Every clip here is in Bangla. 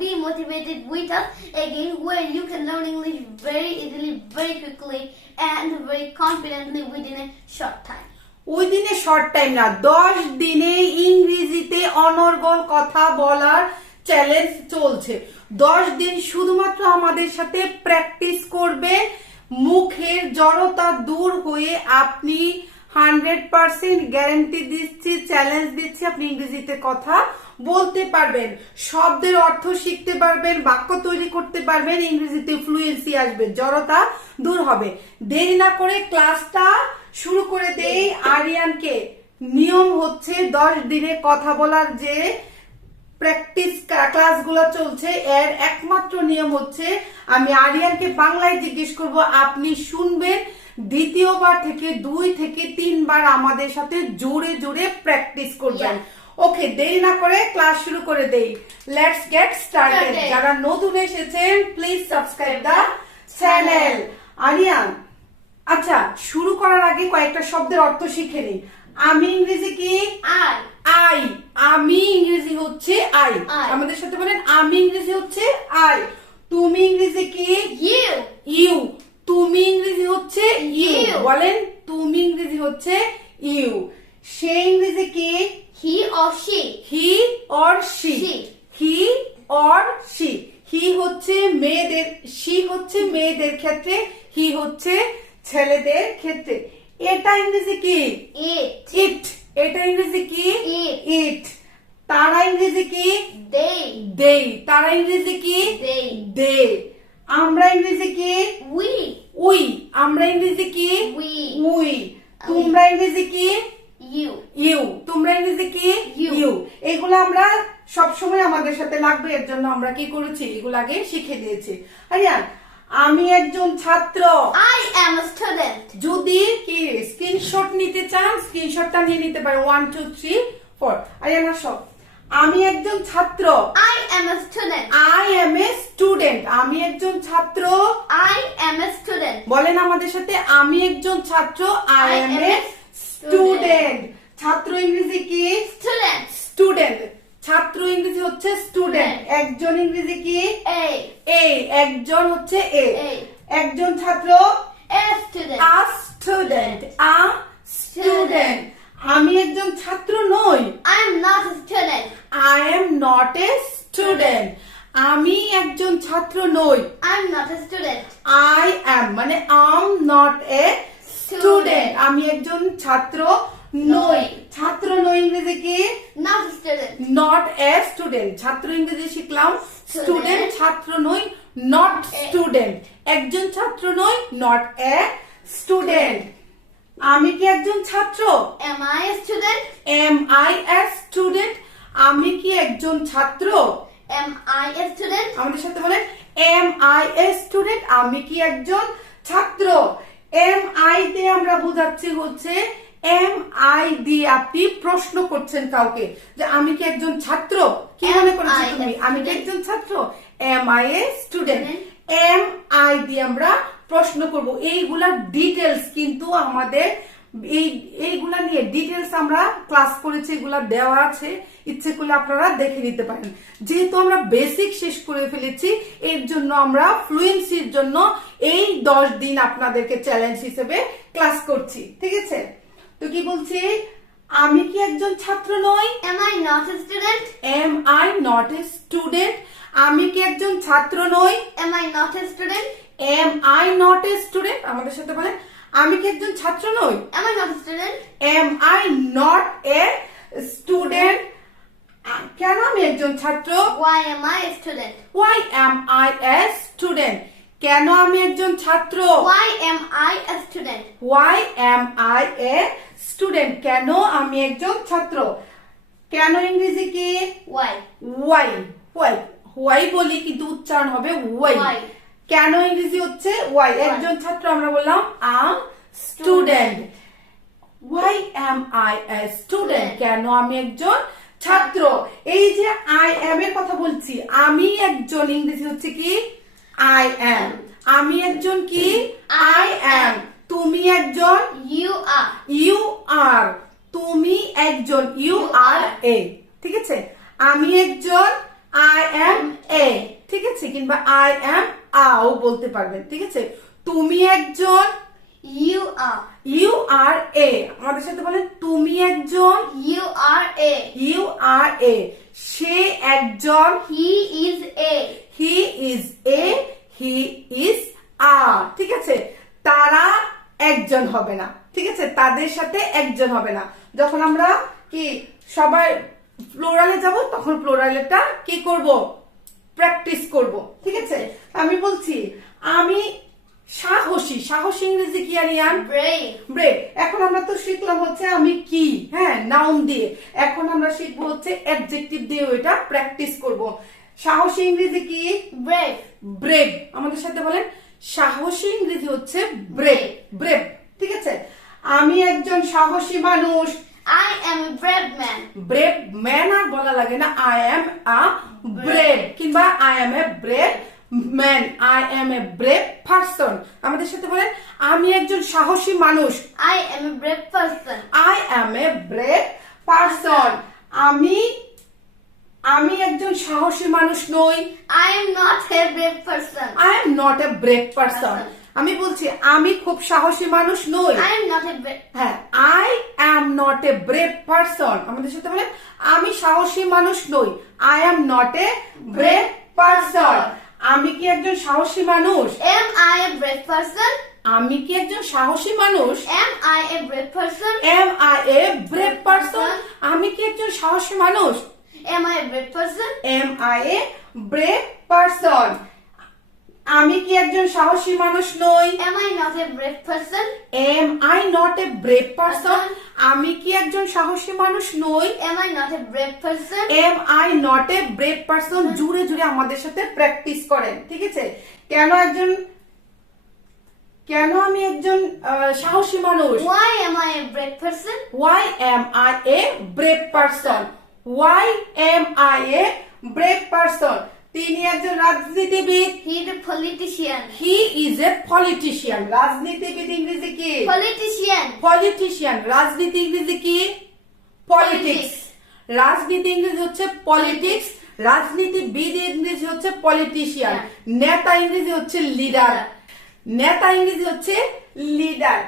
be motivated with us again where you can learn English very easily, very quickly and very confidently within a short time. ওই দিনে শর্ট টাইম না দশ দিনে ইংরেজিতে অনর্গল কথা বলার চ্যালেঞ্জ চলছে দশ দিন শুধুমাত্র আমাদের সাথে প্র্যাকটিস করবে মুখের জড়তা দূর হয়ে আপনি হান্ড্রেড পার্সেন্ট গ্যারান্টি দিচ্ছি চ্যালেঞ্জ দিচ্ছি আপনি ইংরেজিতে কথা বলতে পারবেন। শব্দের অর্থ শিখতে পারবেন, বাক্য তৈরি করতে পারবেন, ইংরেজিতে ফ্লুয়েন্সি আসবে, জড়তা দূর হবে। দেরি না করে ক্লাসটা শুরু করে দেই। আরিয়ানকে নিয়ম হচ্ছে দশ দিনে কথা বলার যে প্র্যাকটিস ক্লাসগুলো চলছে, এর একমাত্র নিয়ম হচ্ছে, আমি আরিয়ানকে বাংলায় জিজ্ঞেস করব, আপনি শুনবেন দ্বিতীয়বার থেকে দুই থেকে তিনবার আমাদের সাথে জোরে জোরে প্র্যাকটিস করবেন। ওকে দেরি না করে ক্লাস শুরু করে দেই। লেটস গেট স্টার্টেড যারা নতুন এসেছেন please subscribe the channel Aryan আচ্ছা শুরু করার আগে কয়েকটা শব্দের অর্থ শিখে নিই। আমি ইংরেজি কি? I, আই আমি ইংরেজি হচ্ছে আই আমাদের সাথে বলেন আমি ইংরেজি হচ্ছে আই তুমি ইংরেজি কি? You, ইউ তুমি ইংরেজি হচ্ছে ইউ বলেন তুমি ইংরেজি হচ্ছে ইউ সে ইংরেজি কি? He or she, he or she She. He or she he হচ্ছে মেয়েদের শি হচ্ছে মেয়েদের ক্ষেত্রে হি হচ্ছে ছেলেদের ক্ষেত্রে। এটা ইংরেজি কি? It, ইট এটা ইংরেজি কি? It. ইট তারা ইংরেজি কি? They, দেই তারা ইংরেজি কি? They, দে আমরা ইংরেজি কি? We, উই আমরা ইংরেজি কি? We, উই তোমরা ইংরেজি কি? You, ইউ তোমরা ইংরেজি কি? You. ইউ এগুলো আমরা সবসময় আমাদের সাথে লাগবে এর জন্য আমরা কি করেছি? এগুলো আগে শিখে দিয়েছি। আরিয়ান আমি একজন ছাত্র। I am a student. যদি কি স্ক্রিনশট নিতে চান স্ক্রিনশটটা নিয়ে নিতে পারেন one two three four Aryan আসো। আমি একজন ছাত্র। I am a student. I am a student আমি একজন ছাত্র। আই am a স্টুডেন্ট বলেন আমাদের সাথে আমি একজন ছাত্র আই am এ স্টুডেন্ট ছাত্র ইংরেজি কি Student. স্টুডেন্ট ছাত্র ইংরেজি হচ্ছে স্টুডেন্ট Student. একজন ইংরেজি কি A. এ একজন হচ্ছে এ A. একজন ছাত্র A student. A student a student আমি একজন ছাত্র নই I'm not a student. I am not a student আমি একজন ছাত্র নই I'm not a student. I am মানে আম নট এ স্টুডেন্ট আমি একজন ছাত্র নই। ছাত্র নই ইংরেজি কি? A student. Not a student ছাত্র ইংরেজি শিখলাম। স্টুডেন্ট ছাত্র নই নট স্টুডেন্ট একজন ছাত্র নই নট এ স্টুডেন্ট আমি কি একজন ছাত্র? Am I a student? Am I a student আমি কি একজন ছাত্র? এম আই a স্টুডেন্ট আমাদের সাথে বলেন এম আই এ স্টুডেন্ট আমি কি একজন ছাত্র? এম আই দিয়ে আমরা বোঝাচ্ছি হচ্ছে এম আই দিয়ে আপনি প্রশ্ন করছেন কাউকে যে আমি কি একজন ছাত্র? কি মনে করছ তুমি? আমি কি একজন ছাত্র? Am I a student am I দিয়ে আমরা প্রশ্ন করব। এইগুলা ডিটেলস কিন্তু আমাদের এই এইগুলা নিয়ে ডিটেলস আমরা ক্লাস করেছি এগুলা দেওয়া আছে। ইচ্ছে করলে আপনারা দেখে নিতে পারেন। যেহেতু আমরা বেসিক শেষ করে ফেলেছি এর জন্য আমরা ফ্লুয়েন্সির জন্য এই দশ দিন আপনাদেরকে চ্যালেঞ্জ হিসেবে ক্লাস করছি। ঠিক আছে? তো কি বলছি? আমি কি একজন ছাত্র নই? Am I not a student? Am I not a student আমি কি একজন ছাত্র নই? Am I not a student? Am I not a student আমাদের সাথে বলেন আমি কি একজন ছাত্র নই? Am I not a student? Am I not a student কেন আমি একজন ছাত্র? Why am I a student? Why am I a student কেন আমি একজন ছাত্র? Why am I a student? Why am I a student কেন আমি একজন ছাত্র? কেন ইংরেজি কি? Why? ওয়াই ওয়াই ওয়াই বলি কিন্তু উচ্চারণ হবে? Why Why? কেন ইংরেজি হচ্ছে? ওয়াই একজন ছাত্র আমরা বললাম am student why am I a student কেন আমি একজন ছাত্র? এই যে আই এম এর কথা বলছি আমি একজন ইংরেজি হচ্ছে কি? আই এম আমি একজন কি? আই এম তুমি একজন? You are. ইউ আর তুমি একজন. ইউ আর এ ঠিক আছে? আমি একজন আই এম এ ঠিক আছে? কিংবা আই এম আও বলতে পারবেন ঠিক আছে? তুমি একজন you are. You are a আমাদের সাথে বলেন তুমি একজন you are A you are এ সে একজন he is a he is a he is a ঠিক আছে? তারা একজন হবে না। ঠিক আছে? তাদের সাথে একজন হবে না। যখন আমরা কি সবাই ফ্লোরালে যাব তখন ফ্লোরালেটা কি করব? প্র্যাকটিস করব ঠিক আছে? আমি বলছি আমি সাহসী সাহসী ইংরেজি কি আরিয়ান Brave. ব্রেক এখন আমরা তো শিখলাম হচ্ছে আমি কি হ্যাঁ নাউন দিয়ে। এখন আমরা শিখব হচ্ছে অ্যাডজেক্টিভ দিয়ে ওইটা প্র্যাকটিস করব। সাহসী ইংরেজি কি? Brave. ব্রেভ আমাদের সাথে বলেন সাহসী ইংরেজি হচ্ছে ব্রেভ ব্রেভ ঠিক আছে? আমি একজন সাহসী মানুষ I am a brave man. Brave man আর বলা লাগে না আই এম আ ব্রেভ কিংবা I am a brave man I am a brave person আমাদের সাথে বলেন আমি একজন সাহসী মানুষ। I am a brave person. I am a brave person আমি আমি একজন সাহসী মানুষ নই। I am not a brave person. I am not a brave person আমি বলছি আমি খুব সাহসী মানুষ নই am not a brave. হ্যাঁ I am not a brave person আমাদের সাথে বলেন আমি সাহসী মানুষ নই I am not a brave person আমি কি একজন সাহসী মানুষ am I a brave person? আমি কি একজন সাহসী মানুষ am I a brave person? Am I a brave person আমি কি একজন সাহসী মানুষ am I a brave person? Am I a brave person আমি কি একজন সাহসী মানুষ নই am I not a brave person? Am I not a brave person আমি কি একজন সাহসী মানুষ নই am I not a brave person? Am I not a brave person জুড়ে জুড়ে আমাদের সাথে প্র্যাকটিস করেন ঠিক আছে কেন একজন কেন আমি একজন সাহসী মানুষ why am I a brave person? Why am I a brave person? Why am I a brave person? তিনি একজন রাজনীতিবিদ। He is a politician. He is a politician রাজনীতিবিদ ইংরেজি কি? Politician. পলিটিশিয়ান রাজনীতি ইংরেজি কি? পলিটিক্স রাজনীতি ইংরেজি হচ্ছে পলিটিক্স রাজনীতিবিদ ইংরেজি হচ্ছে পলিটিশিয়ান নেতা ইংরেজি হচ্ছে লিডার নেতা ইংরেজি হচ্ছে লিডার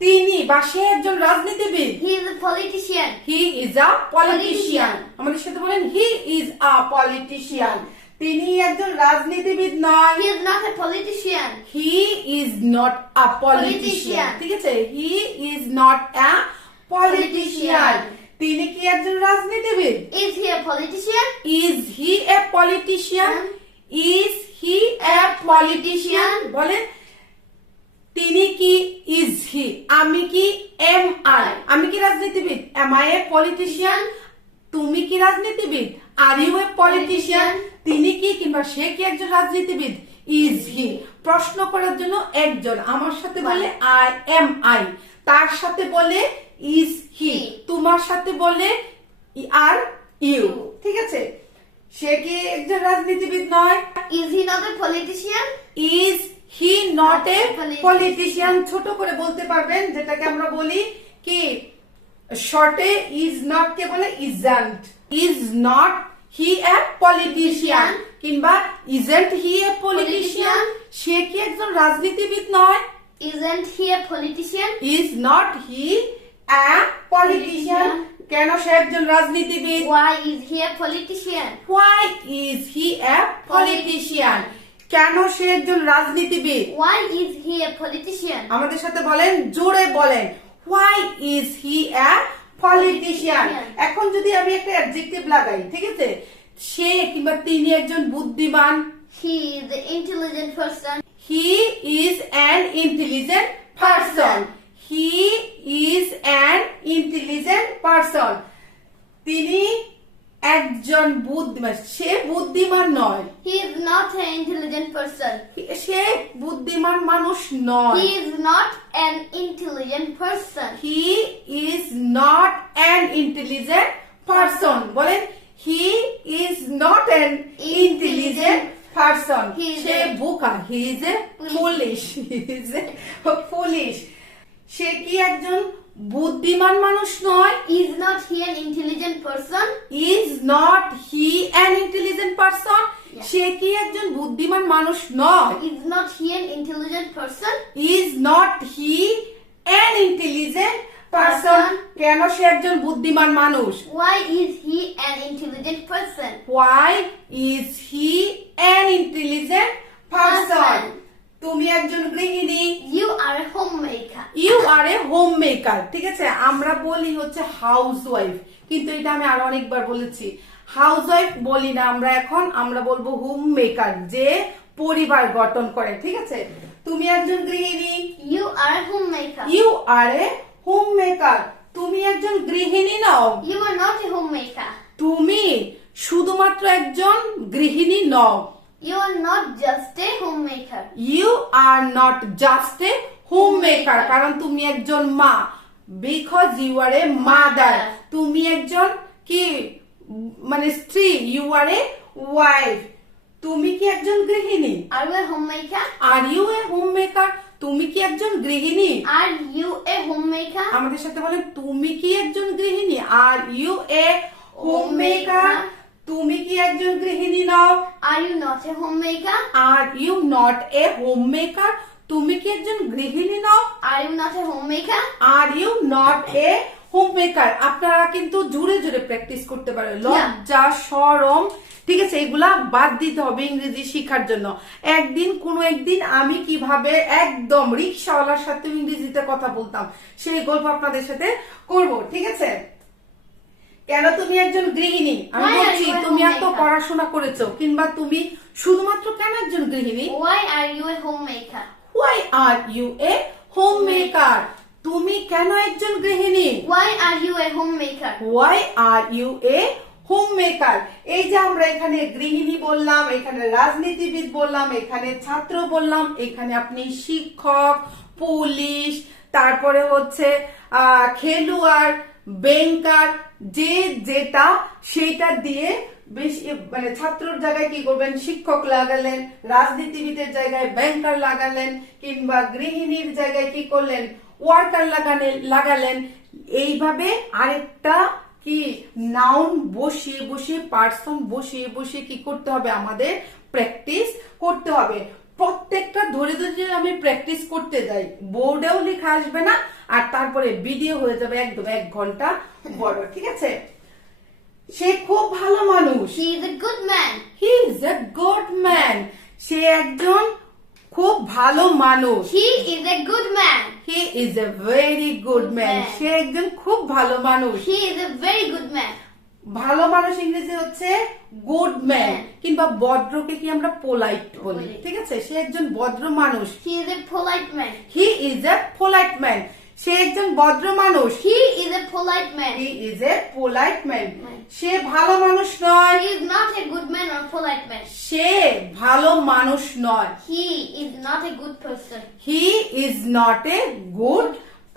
তিনি বা সে একজন রাজনীতিবিদ? He is a politician. He is a politician আমাদের সাথে বলেন হি ইজ আ পলিটিশিয়ান তিনি একজন রাজনীতিবিদ নয়। He is not a politician. He is not a politician Politician. ঠিক আছে? He is not a politician Politician. তিনি কি একজন রাজনীতিবিদ? Is he a politician? Is he a politician is he a politician বলেন তিনি কি ইজ হি আমি কি এম আই আমি কি রাজনীতিবিদ? এম আই এ পলিটিশিয়ান তুমি কি রাজনীতিবিদ? আর ইউ এ পলিটিশিয়ান তিনি কি কিংবা সে কি একজন রাজনীতিবিদ? ইজ হি প্রশ্ন করার জন্য একজন। আমার সাথে বলে আই এম আই তার সাথে বলে ইজ হি তোমার সাথে বলে আর ইউ ঠিক আছে? সে কি একজন রাজনীতিবিদ নয়? Is he not a politician is he not a. Politician ছোট করে বলতে পারবেন যেটাকে আমরা বলি কি? শর্টে ইজ নট কে বলে? Isn't is not he a politician কিংবা ইজন্ট হি এ পলিটিশিয়ান সে কি একজন রাজনীতিবিদ নয়? Isn't he a politician is not he a politician কেন সে একজন রাজনীতিবিদ? Why is he a politician why is he a politician কেন সে একজন রাজনীতিবিদ? Why is he a politician আমাদের সাথে বলেন জোরে বলেন। Why is he a politician এখন যদি আমি একটা অ্যাডজেক্টিভ লাগাই ঠিক আছে? সে কিংবা তিনি একজন বুদ্ধিমান। He is intelligent person. He is an intelligent person he is an intelligent person তিনি একজন বুদ্ধিমান সে বুদ্ধিমান নয়। He is not an intelligent person. সে বুদ্ধিমান মানুষ নয়। He is not an intelligent person. He is not an intelligent person বলেন he is not an intelligent person সে বোকা he is a foolish he is a foolish সে কি একজন বুদ্ধিমান মানুষ নয়। Is not he an intelligent person? Is not he an সে কি একজন বুদ্ধিমান মানুষ নয়? Is not he an intelligent person? Is not he an intelligent person কেন সে একজন বুদ্ধিমান মানুষ? Why is he an intelligent person? Why is he an intelligent person Person. তুমি একজন গৃহিণী You are a homemaker. You are a homemaker ঠিক আছে? আমরা বলি হচ্ছে হাউস ওয়াইফ কিন্তু এটা আমি আরও অনেকবার বলেছি। হাউস ওয়াইফ বলি না আমরা এখন আমরা বলব হোম মেকার যে পরিবার গঠন করে ঠিক আছে? তুমি একজন গৃহিণী। You are a homemaker. You are a homemaker তুমি একজন গৃহিণী নও। You are not home homemaker. তুমি শুধুমাত্র একজন গৃহিণী নও। You are not just a homemaker you are not just a homemaker কারণ তুমি একজন মা। Because you are a mother তুমি একজন কি মানে স্ত্রী ইউ আর এ ওয়াইফ তুমি কি একজন গৃহিণী? Are a home homemaker? Are you a home maker তুমি কি একজন গৃহিণী? Are you a home homemaker? আমাদের সাথে বলেন তুমি কি একজন গৃহিণী? Are you a home maker তুমি কি একজন গৃহিণী নও? You you a home homemaker? Are you not a home maker তুমি কি একজন গৃহিণী নও? Are you not a homemaker? Are you not a homemaker আপনারা কিন্তু জোরে জোরে প্র্যাকটিস করতে পারেন লজ্জা সরম ঠিক আছে এগুলা বাদ দিতে হবে ইংরেজি শেখার জন্য। একদিন কোনো একদিন আমি কীভাবে একদম রিক্সাওয়ালার সাথে ইংরেজিতে কথা বলতাম সেই গল্প আপনাদের সাথে করব ঠিক আছে? কেন তুমি একজন গৃহিণী? আমি বলছি তুমি এত? পড়াশোনা করেছ কিংবা তুমি শুধুমাত্র কেন একজন গৃহিণী? Why are you a homemaker? Why are you a homemaker তুমি কেন একজন গৃহিণী? Why are you a homemaker? Why are you a homemaker এই যে আমরা এখানে গৃহিণী বললাম এখানে রাজনীতিবিদ বললাম এখানে ছাত্র বললাম এখানে আপনি শিক্ষক পুলিশ তারপরে হচ্ছে খেলোয়াড় ব্যাংকার যে যেটা সেটা দিয়ে মানে ছাত্রর জায়গায় কি করবেন? শিক্ষক লাগালেন, রাজনীতিবিদের জায়গায় ব্যাংকার লাগালেন, কিংবা গৃহিণীর জায়গায় কি করলেন? ওয়ার্কার লাগালেন লাগালেন। এইভাবে আরেকটা কি নাউন বসিয়ে বসিয়ে পার্সন বসিয়ে বসিয়ে কি করতে হবে? আমাদের প্র্যাকটিস করতে হবে। প্রত্যেকটা ধরে ধরে আমি প্র্যাকটিস করতে যাই। বোর্ডেও লেখা আসবে না, আর তারপরে ভিডিও হয়ে যাবে একদম এক ঘণ্টা বড়, ঠিক আছে? সে খুব ভালো মানুষ। He is a good man he is a good man সে একজন খুব ভালো মানুষ। He is a good man he is a very good man সে একজন খুব ভালো মানুষ। He is a very good man ভালো মানুষ ইংরেজি হচ্ছে গুড ম্যান কিংবা ভদ্রকে কি আমরা পোলাইট বলি। ঠিক আছে? সে একজন ভদ্র মানুষ। He is a polite man he is a polite man সে একজন ভদ্র মানুষ। He is a polite man. He is a polite man সে ভালো মানুষ নয়। He is not a good man or polite man সে ভালো মানুষ নয়। He is not a good person. He is not a good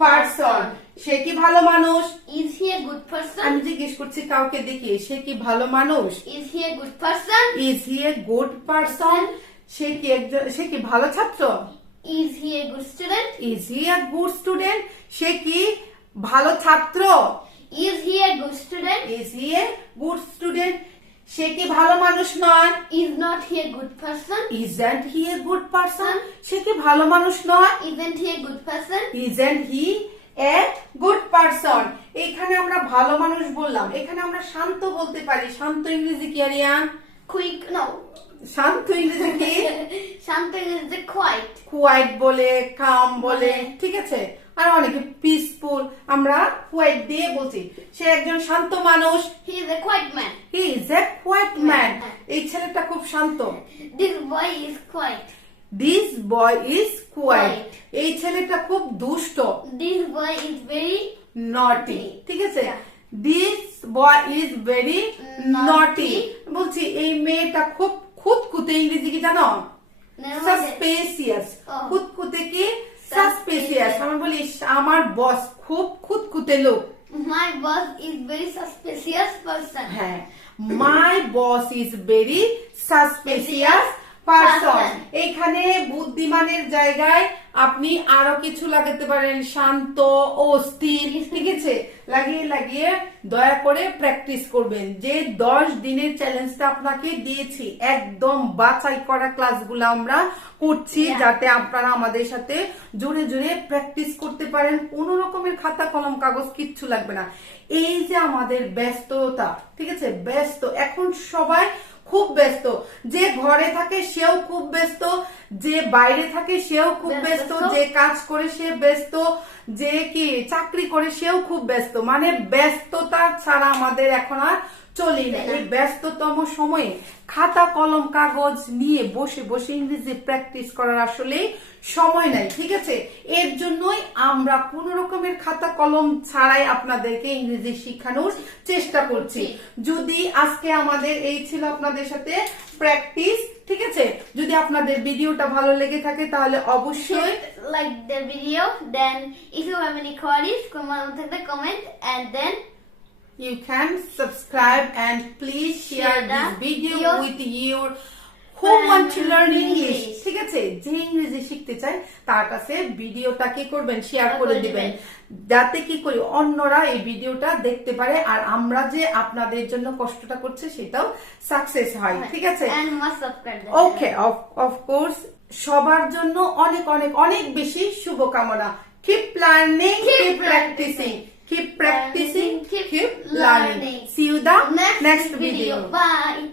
person সে কি ভালো মানুষ? Is he a good person? আমি জিজ্ঞেস করছি কাউকে দেখি সে কি ভালো মানুষ? Is he a good person is he a good person সে কি একজন সে কি ভালো ছাত্র? Is he a good student? Is he a good student সে কি ভালো ছাত্র? Is he a good student? Is he a good student সে কি ভালো মানুষ নয়? Is not he a good person? Isn't he a good person সে কি ভালো মানুষ নয়? Isn't he a good person? Isn't he a good person এখানে আমরা ভালো মানুষ বললাম। এখানে আমরা শান্ত বলতে পারি। শান্ত ইংরেজি কি আরিয়ান? Quick, no. শান্ত ইংরেজি কি শান্ত the quiet. হোয়াইট বলে কাম বলে বলে। ঠিক আছে আর অনেকে পিসফুল আমরা কোয়াইট দিয়ে বলছি সে একজন শান্ত মানুষ He is a quiet man. He is a quiet man হ্যাঁ। এই ছেলেটা খুব শান্ত This boy is quiet. This boy is quiet এই ছেলেটা খুব দুষ্ট This boy is very নটি ঠিক আছে দিস বয় ইজ ভেরি নটি বলছি এই মেয়েটা খুব খুঁতখুঁতে ইংরেজি কি জানো. সাসপেসিয়াস Oh. খুঁতখুঁতে কি? সাসপেসিয়াস আমি বলি আমার বস খুব খুঁতখুঁতে লোক। My boss is very suspicious person. হ্যাঁ। My boss is very suspicious person. এখানে বুদ্ধিমানের জায়গায় আপনি আরও কিছু লাগাতে পারেন। শান্ত অস্থির ঠিক আছে? লাগিয়ে লাগিয়ে দয়া করে প্র্যাকটিস করবেন। যে দশ দিনের চ্যালেঞ্জটা আপনাকে দিয়েছি একদম বাছাই করা ক্লাসগুলো আমরা করছি যাতে আপনারা আমাদের সাথে জোরে জোরে প্র্যাকটিস করতে পারেন। কোন রকমের খাতা কলম কাগজ কিচ্ছু লাগবে না। এই যে আমাদের ব্যস্ততা ঠিক আছে? ব্যস্ত। এখন সবাই খুব ব্যস্ত যে ঘরে থাকে সেও খুব ব্যস্ত যে বাইরে থাকে সেও খুব ব্যস্ত। যে কাজ করে সে ব্যস্ত যে কি চাকরি করে সেও খুব ব্যস্ত মানে ব্যস্ততা ছাড়া আমাদের এখন আর চলি না। এই ব্যস্ততম সময়ে খাতা কলম কাগজ নিয়ে বসে বসে ইংরেজি প্র্যাকটিস করার আসলে সময় নাই ঠিক আছে? এর জন্যই আমরা কোন রকমের খাতা কলম ছাড়াই আপনাদেরকে ইংরেজি শিখানোর চেষ্টা করছি। যদি আজকে আমাদের এই ছিল আপনাদের সাথে প্র্যাকটিস ঠিক আছে? যদি আপনাদের ভিডিওটা ভালো লেগে থাকে তাহলে অবশ্যই video. Then, if you have any queries, comment the comment, and then You can subscribe and please share this video with your who want to learn English. ঠিক আছে? যে ইংরেজি শিখতে চায় তার কাছে ভিডিওটা কি করবেন? শেয়ার করে দিবেন। যাতে কি করি অন্যরা এই ভিডিওটা দেখতে পারে আর আমরা যে আপনাদের জন্য কষ্টটা করছে সেটাও সাকসেস হয়। ঠিক আছে? ওকে অফ কোর্স সবার জন্য অনেক অনেক অনেক বেশি শুভকামনা। Keep learning Keep keep practising Keep practicing, keep, keep learning. learning. See you the next, next video. video. Bye.